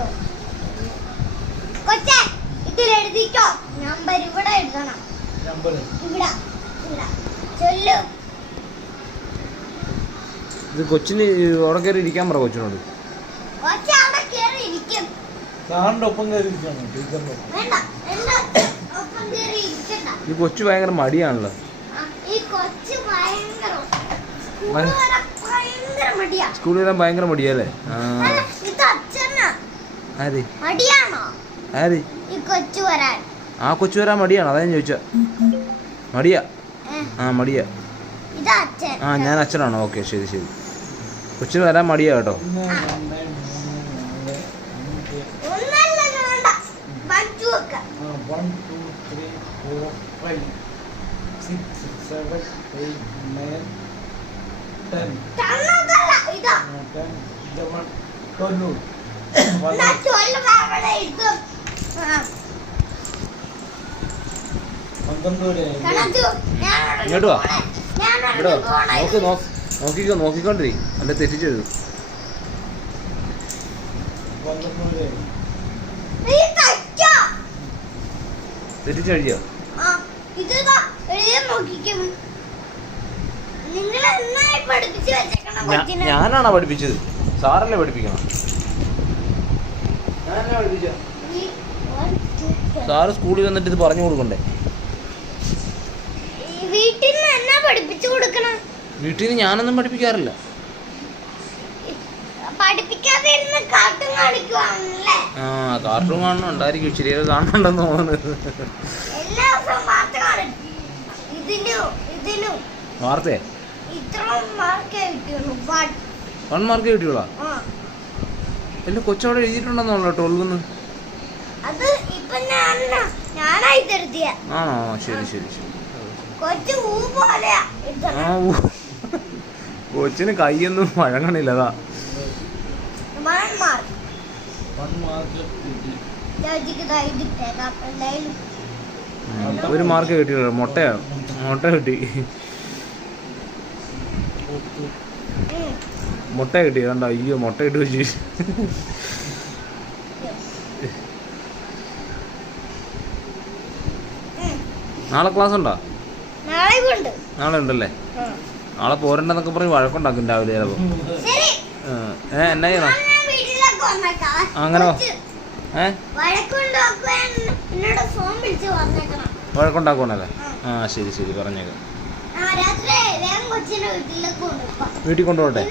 എഴുതിക്കോ കൊച്ചേ, ഇതിൽ എഴുതിക്കോ. നമ്പർ ഇവിടെ എഴുതണം. ഇവിടെ ചൊല്ലു. ഇത് കൊച്ചിന് അവിടെ കയറി ഇരിക്കാൻ പറ കൊച്ചിനോട്. കൊച്ചി അവിടെ കയറി ഇരിക്കും. സാറിന്റെ ഒപ്പം കയറി ഇരിക്കണം ടീച്ചറിന്റെ. വേണ്ട, ഒപ്പം കയറി ഇരിക്കണ്ട. ഈ കൊച്ചു ഭയങ്കര മടിയാണല്ലോ. ഈ കൊച്ചു ഭയങ്കര മടിയാ. സ്കൂളിൽ വരാൻ ഭയങ്കര മടിയല്ലേ? ഇത് അച്ഛനാ. ആര് മടിയാണോ ആര്? ഈ കൊച്ചു വരാൻ. ആ കൊച്ചു വരാൻ മടിയാണോ? അതാ ഞാൻ ചോദിച്ച. മടിയാ? ആ മടിയാ. ഇത് അച്ഛൻ. ആ ഞാൻ അച്ഛനാണോ? ഓക്കെ ശരി ശരി. കൊച്ചിന് വരാൻ മടിയാ കേട്ടോ. ഇങ്ങോട്ട് വാ. ഇവിടെ നോക്കിക്കോ, നോക്കിക്കൊണ്ടിരി. അല്ല തെറ്റിച്ചെഴുതും. തെറ്റിച്ചെഴുതിയോ? ഞാനാണോ പഠിപ്പിച്ചത്? സാറല്ലേ പഠിപ്പിക്കണം. ഞാനാ പഠിപ്പിച്ച. സാറ് സ്കൂളിൽ വന്നിട്ട് ഇത് പറഞ്ഞു കൊടുക്കണ്ടേ? വീട്ടിൽ നിന്ന് ഞാനൊന്നും പഠിപ്പിക്കാറില്ല. ആ കാർട്ടൂൺ കാണുന്നുണ്ടായിരിക്കും. ഇച്ചിരിയൊക്കെ കാണുന്നുണ്ടെന്ന് തോന്നുന്നത്. വാർത്തയെ 1 മാർക്ക് കിട്ടിയോളാ? എല്ല കൊച്ചവിടെ എഴുതിയിട്ടുണ്ടെന്നല്ലോ 12. ആണോ? ശരി ശരി ശരി. ആ കൊച്ചിന് കൈയൊന്നും വഴങ്ങണില്ലതാ. 1 മാർക്ക് കിട്ടിയില്ല. മുട്ട കിട്ടി. മുട്ട കിട്ടി. കണ്ടോ? അയ്യോ മുട്ട ഇട്ട് വെച്ച്. നാളെ ക്ലാസ് ഉണ്ടോ? നാളെ ഉണ്ടല്ലേ? നാളെ പോരണ്ടെന്നൊക്കെ പറഞ്ഞ് വഴക്കുണ്ടാക്കും രാവിലെ ചിലപ്പോ. എന്നാ ചെയ്യണം അങ്ങനെ? വഴക്കുണ്ടാക്കുവാണല്ലേ? ആ ശരി ശരി പറഞ്ഞേക്കാം. വീട്ടിൽ കൊണ്ടുപോട്ടെ.